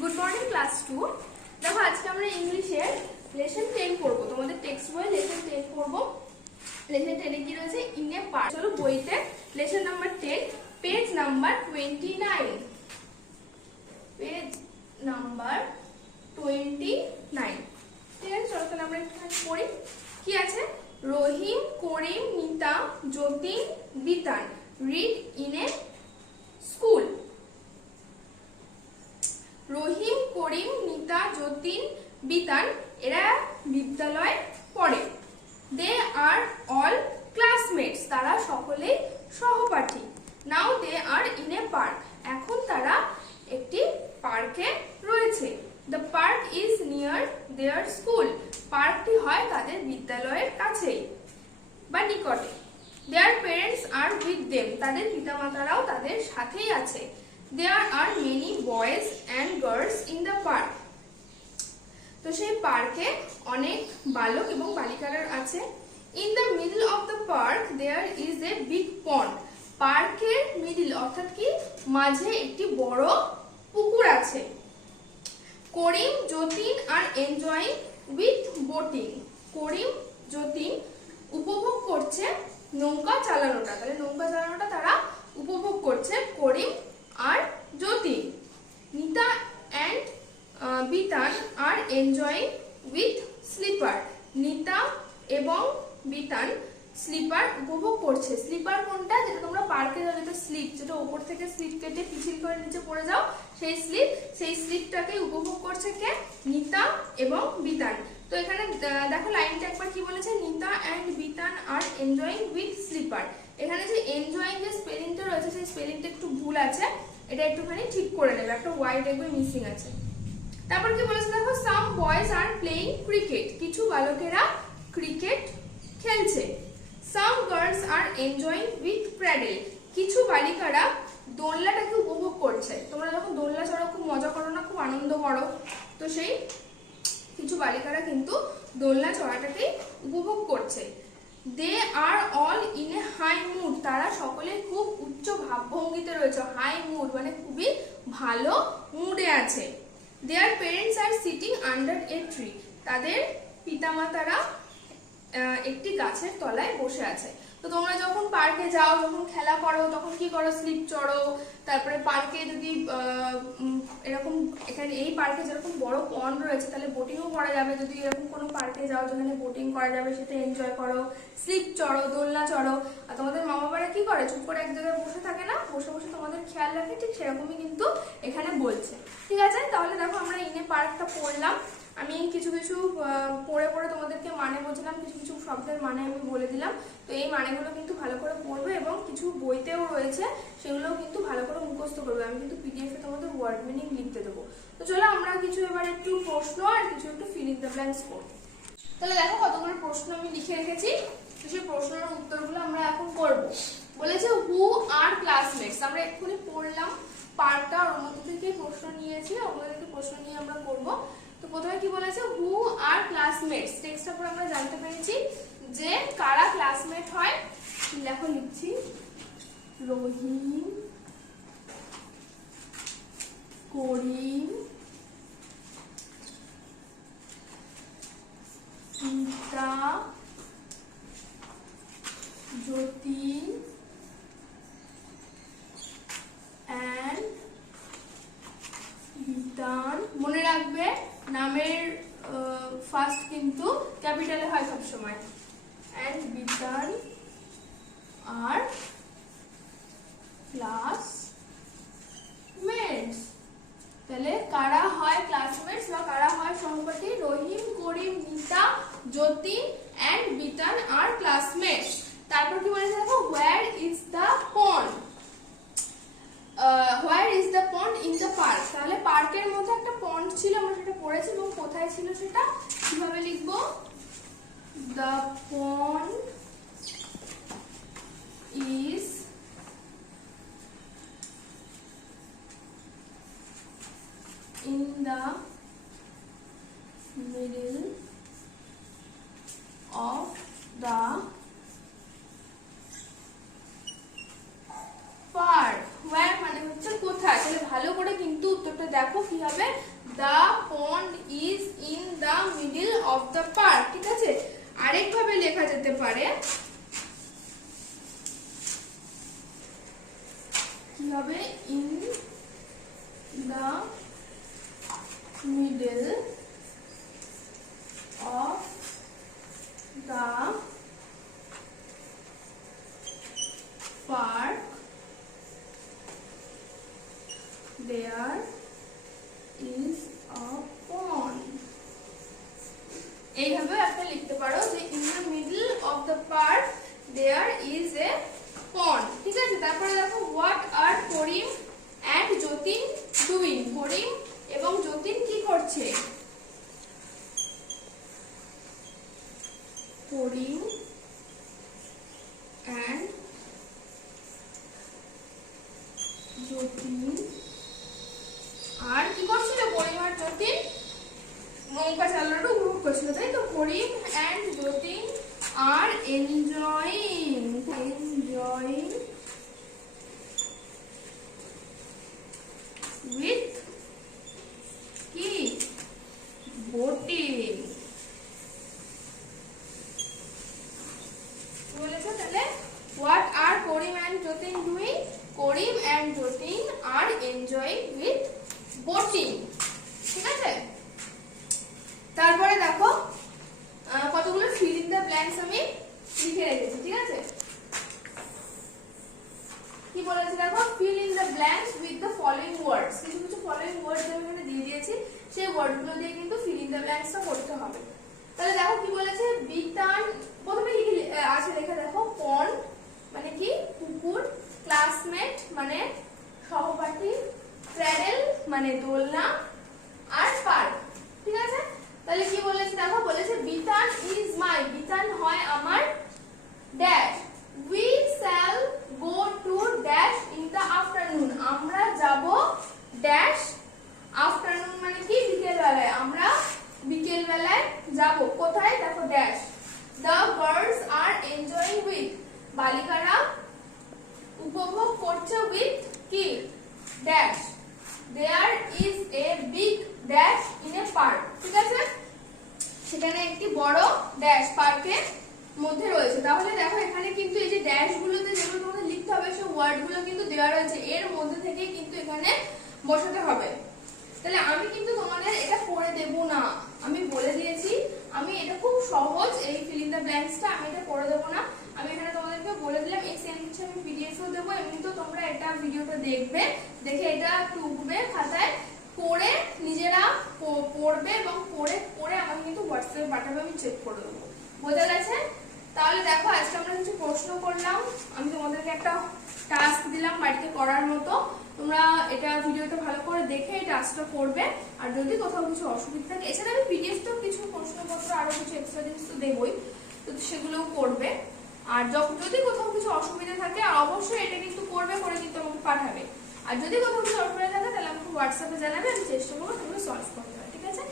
Good morning class 2। দেখো আজকে আমরা ইংলিশে লেসন 10 পড়ব। তোমাদের টেক্সট বই লেসন 10 পড়ব। লেসন 10 এ কি রয়েছে? In a park. চলো বইতে lesson number 10 page number 29। Page number 29। ঠিক আছে, চলো তাহলে আমরা একটুখানি পড়ি। কি আছে? রহিম, করিম, নিতা, যতীন, বিতান রিড ইন এ স্কুল। রহিম, করিম, নিতা, যতীন, বিতান এরা বিদ্যালয়ে পড়ে। দে আর অল ক্লাসমেটস, তারা সকলেই সহপাঠী। নাও দে আর ইন এ পার্ক, এখন তারা একটি পার্কে রয়েছে। The park is near their school, পার্কটি হয় তাদের বিদ্যালয়ের কাছেই বা নিকটে। Their parents are with them, তাদের পিতামাতারাও তাদের সাথেই আছে। There are many boys and girls in the park. তো সেই পার্কে অনেক বালক এবং বালিকারা আছে। In the middle of the park there is a big pond. পার্কের মিডল অর্থাৎ কি মাঝে একটি বড় পুকুর আছে। Karim, Jatin are enjoying with boating, Karim, Jatin উপভোগ করছে নৌকা চালানোটা। তাহলে নৌকা চালানোটা তারা উপভোগ করছে করিম আর Jatin. Nita and Bitan are enjoying with slipper, Nita এবং বিতান স্লিপার উপভোগ করছে। স্লিপার কোনটা? যেটা তোমরা পার্কে যাও, যেটা স্লিপ, যেটা উপর থেকে স্লিপ কেটে পিছিল করে নিচে পড়ে যাও, সেই স্লিপ, সেই স্লিপটাকে উপভোগ করছে কে? নিতা এবং বিতান। তো এখানে দেখো লাইনটা একবার কি বলেছে? Nita and Bitan are enjoying with slipper. এখানে যে এনজয়িং যে স্পেলিংটা রয়েছে সেই স্পেলিংটা একটু ভুল আছে, এটা একটুখানি ঠিক করে নেবে, একটা ওয়াই দেখবে মিসিং আছে। তারপর কি বলেছে দেখো, some boys are playing cricket, কিছু বালকেরা ক্রিকেট খেলছে। Some girls are enjoying with paddle, কিছু বালিকারা দোলনাটাকে উপভোগ করছে। তোমরা যখন দোলনা চড়ো খুব মজা করো না, খুব আনন্দ করো, তো সেই কিছু বালিকারা কিন্তু দোলনা চড়াটাকে উপভোগ করছে। They are all in a high mood, তারা সকলে খুব উচ্চ ভাবভঙ্গিতে রয়েছে। হাই মুড মানে খুবই ভালো মুডে আছে। Their parents are sitting under a tree, তাদের পিতামাতারা একটি গাছের তলায় বসে আছে। তো তোমরা যখন পার্কে যাও, যখন খেলা করো, তখন কি করো? স্লিপ চড়ো। তারপরে পার্কে যদি এরকম, এখানে এই পার্কে যেরকম বড় পন্ড রয়েছে, তাহলে বোটিংও করা যাবে। যদি এরকম কোনো পার্কে যাও যেখানে বোটিং করা যাবে, সেটা এনজয় করো, স্লিপ চড়ো, দোলনা চড়ো। আর তোমাদের মা বাবারা কি করে? চুপ করে এক জায়গায় বসে থাকে না, বসে বসে তোমাদের খেয়াল রাখে, ঠিক সেরকমই কিন্তু এখানে বলছে। ঠিক আছে, তাহলে দেখো আমরা ইনে পার্কটা পড়লাম। আমি কিছু কিছু পড়ে পড়ে তোমাদেরকে মানে বোঝালাম, কিছু কিছু শব্দের মানে আমি বলে দিলাম। তো এই মানেগুলো কিন্তু ভালো করে পড়বে এবং কিছু বইতেও রয়েছে, সেগুলোও কিন্তু ভালো করে মুখস্থ করবে। আমি কিন্তু পিডিএফ এ তোমাদের ওয়ার্ড মিনিং লিখতে দেবো। তো চলো আমরা কিছু এবার একটু প্রশ্ন আর কিছু একটু ফিল ইন দ্য ব্ল্যাঙ্কস করব। তাহলে দেখো কতগুলো প্রশ্ন আমি লিখে রেখেছি, তো সেই প্রশ্নের উত্তরগুলো আমরা এখন করব। বলেছে হু আর ক্লাসমেটস, আমরা এক্ষুনি পড়লাম পার্টটা, ওর মধ্যে থেকে প্রশ্ন নিয়েছি, ওগুলো থেকে প্রশ্ন নিয়ে আমরা করব। তো প্রথমে কি বলেছে? হু আর ক্লাসমেটস। টেক্সটটা পরে আমরা জানতে পেরেছি যে কারা ক্লাসমেট হয়। দেখো লিখছি, রহিম, করিম, নিতা, যতীন অ্যান্ড বিতান। মনে রাখবে নামের ফার্স্ট কিন্তু ক্যাপিটালে হয় সবসময়। And Bitan are classmates. তাহলে কারা হয় ক্লাসমেটস বা কারা হয় সহপাঠী? Rahim, Karim, Nita, Jatin and Bitan are classmates. তারপর কি বলেছে দেখো, where is the pond, where is the pond in the park. তাহলে পার্কের মধ্যে একটা পন্ড ছিল, আমরা সেটা পড়েছি, এবং কোথায় ছিল সেটা কিভাবে লিখবো? The pond is in the middle of the park. Where মানে হচ্ছে কোথায়। তাহলে ভালো করে কিন্তু উত্তরটা দেখো কি হবে, the pond is in the middle of the park. ঠিক আছে, আরেকভাবে লেখা যেতে পারে, কি হবে, in the middle of the park there is a pond। এইভাবে আপনি লিখতে পারো যে in the middle of the park there is a pond। ঠিক আছে, তারপরে দেখো what are Karim and Jatin doing। করিম এবং যতীন কি করছে, করিম and যতীন আর কি করছিল, করিম আর যতীন নৌকা চালানোটা উপভোগ করছিল, তাই তো। Karim and Jatin are enjoying with কি, বোটিং। বলেছে তাহলে what are Karim and Jatin doing, Karim and Jatin are enjoying with boating. ঠিক আছে, তারপরে দেখো কতগুলো ফিল ইন দ্য ব্ল্যাঙ্কস আমি লিখে রেখেছি। ঠিক আছে, কি বলেছে দেখো, fill in the blanks with the following ওয়ার্ডস। কিছু কিছু ফলোইং ওয়ার্ডস আমি এখানে দিয়ে দিয়েছি, সেই ওয়ার্ডগুলো দিয়ে কিন্তু ফিল ইন দ্য ব্ল্যাঙ্কসটা করতে হবে। তাহলে দেখো কি বলেছে, বিতান, প্রথমে কি আছে লেখা দেখো, পন্ড মানে কি পুকুর, ক্লাসমেট মানে সহপাঠী, ক্র্যাডেল মানে দোলনা, আর পার্ক। ঠিক আছে, তাহলে কি বলেছে দেখো, বলেছে বিতান ইজ মাই, বিতান হয় আমার dash, we shall go to dash in the afternoon, আমরা যাব ড্যাশ, আফটারনুন মানে কি বিকেল বেলায়, আমরা বিকেল বেলায় যাব কোথায়, দেখো dash, the girls are enjoying with, বালিকারা উপভোগ করছে উইথ কি, dash, there is a big dash in a park. ঠিক আছে, সেখানে একটি বড় ড্যাশ পার্কের মধ্যে রয়েছে। তাহলে দেখো এখানে কিন্তু এই যে ড্যাশ গুলোতে যেগুলো তোমাদের লিখতে হবে সেই ওয়ার্ড গুলো কিন্তু দেওয়া রয়েছে, এর মধ্যে থেকে কিন্তু এখানে বসাতে হবে। তাহলে আমি কিন্তু তোমাদের এটা করে দেব না, আমি বলে দিয়েছি, আমি এটা খুব সহজ, এই ফিল ইন দ্য ব্ল্যাঙ্কসটা আমি এটা করে দেবো না, আমি এখানে তোমাদেরকে বলে দিলাম। এই সেম কিছু আমি পিডিএফও দেবো, এমনি তো তোমরা এটা ভিডিওটা দেখবে, দেখে এটা টুকবে খাতায়, করে নিজেরা পড়বে এবং পড়ে আমাকে কিন্তু হোয়াটসঅ্যাপে পাঠাবে, আমি চেক করে দেবো। বোঝা গেছে? তাহলে দেখো আজকে আমরা কিছু প্রশ্ন করলাম, আমি তোমাদেরকে একটা টাস্ক দিলাম বাড়িতে করার মতো, তোমরা এটা ভিডিওটা ভালো করে দেখে এই টাস্কটা করবে। আর যদি কোথাও কিছু অসুবিধা থাকে, এছাড়া আমি পিডিএফ তো কিছু প্রশ্নপত্র আরো কিছু এক্সট্রা জিনিস তো দেবই, তো সেগুলোও করবে। আর যদি কোথাও কিছু অসুবিধা থাকে আর অবশ্যই এটা কিন্তু করবে, করে কিন্তু আমাকে পাঠাবে। আর যদি কোথাও কিছু অসুবিধা থাকে তাহলে আমাকে হোয়াটসঅ্যাপে জানাবে, আমি চেষ্টা করবো তোমরা সলভ করতে। ঠিক আছে,